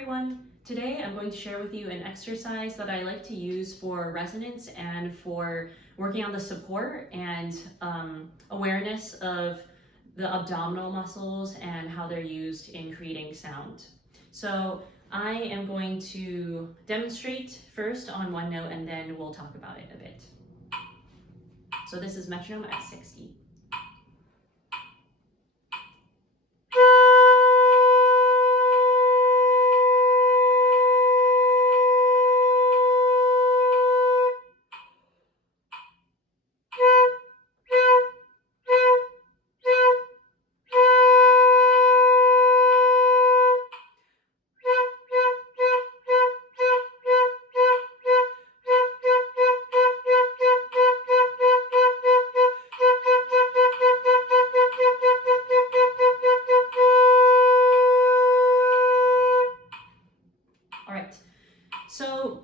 everyone! Today I'm going to share with you an exercise that I like to use for resonance and for working on the support and awareness of the abdominal muscles and how they're used in creating sound. So I am going to demonstrate first on one note and then we'll talk about it a bit. So this is metronome at 60. All right, so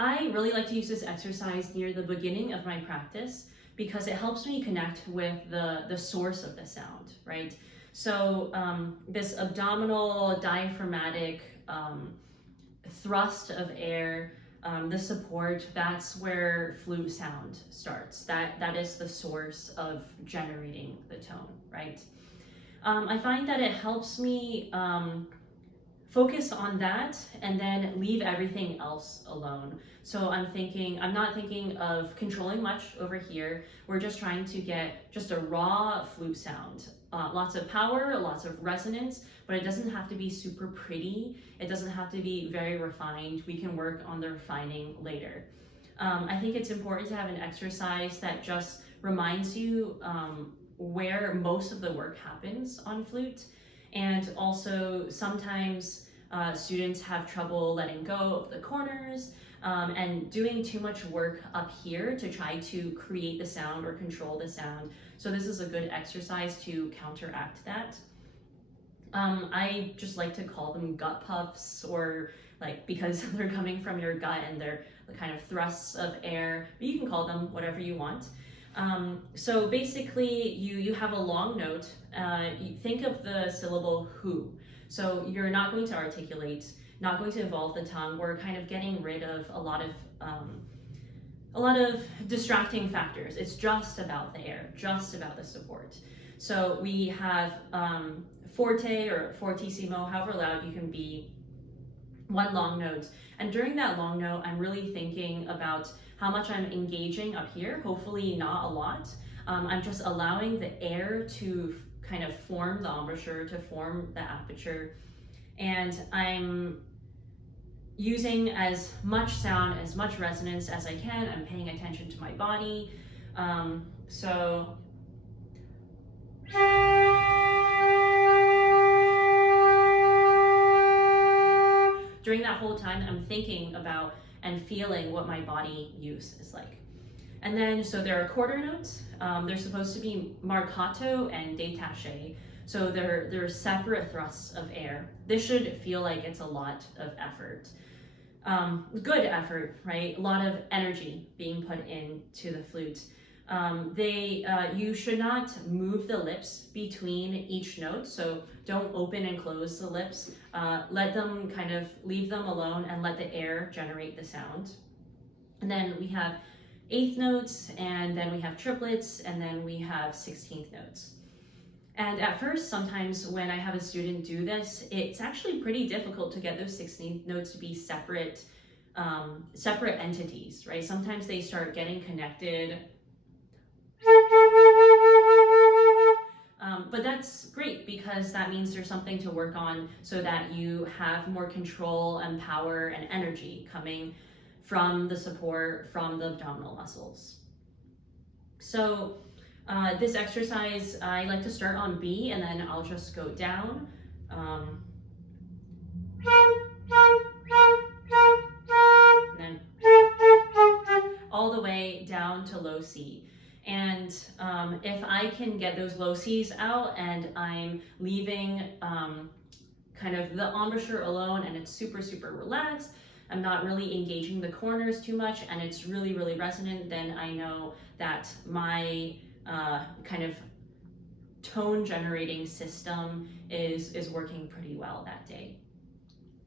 I really like to use this exercise near the beginning of my practice because it helps me connect with the source of the sound, right? So this abdominal diaphragmatic thrust of air, the support, that's where flute sound starts. That is the source of generating the tone, right? I find that it helps me focus on that and then leave everything else alone. So I'm not thinking of controlling much over here. We're just trying to get just a raw flute sound. Lots of power, lots of resonance, but it doesn't have to be super pretty. It doesn't have to be very refined. We can work on the refining later. I think it's important to have an exercise that just reminds you where most of the work happens on flute. And also sometimes students have trouble letting go of the corners and doing too much work up here to try to create the sound or control the sound. So this is a good exercise to counteract that. I just like to call them gut puffs, or like, because they're coming from your gut and they're the kind of thrusts of air, but you can call them whatever you want. So basically you have a long note. You think of the syllable who. So you're not going to articulate, not going to involve the tongue. We're kind of getting rid of a lot of distracting factors. It's just about the air, just about the support. So we have forte or fortissimo, however loud you can be, one long note. And during that long note, I'm really thinking about how much I'm engaging up here, hopefully not a lot. I'm just allowing the air to kind of form the embouchure, to form the aperture. And I'm using as much sound, as much resonance as I can. I'm paying attention to my body. So during that whole time, I'm thinking about and feeling what my body use is like. And then, so there are quarter notes. They're supposed to be marcato and détaché. So they're separate thrusts of air. This should feel like it's a lot of effort. Good effort, right? A lot of energy being put into the flute. You should not move the lips between each note, so don't open and close the lips. Let them leave them alone and let the air generate the sound. And then we have eighth notes, and then we have triplets, and then we have 16th notes. And at first, sometimes when I have a student do this, it's actually pretty difficult to get those 16th notes to be separate entities, right? Sometimes they start getting connected. But that's great because that means there's something to work on so that you have more control and power and energy coming from the support, from the abdominal muscles. So this exercise, I like to start on B and then I'll just go down. And then all the way down to low C. And if I can get those low C's out and I'm leaving kind of the embouchure alone and it's super, super relaxed, I'm not really engaging the corners too much and it's really, really resonant, then I know that my kind of tone generating system is working pretty well that day.